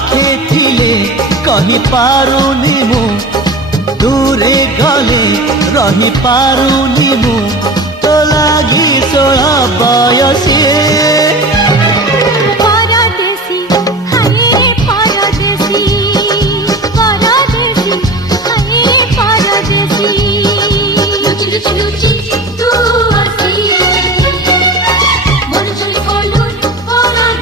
पाखे थिले कहि पारुनी मु दूरे गले रही पारुनी मु तो लागी 16 बयसी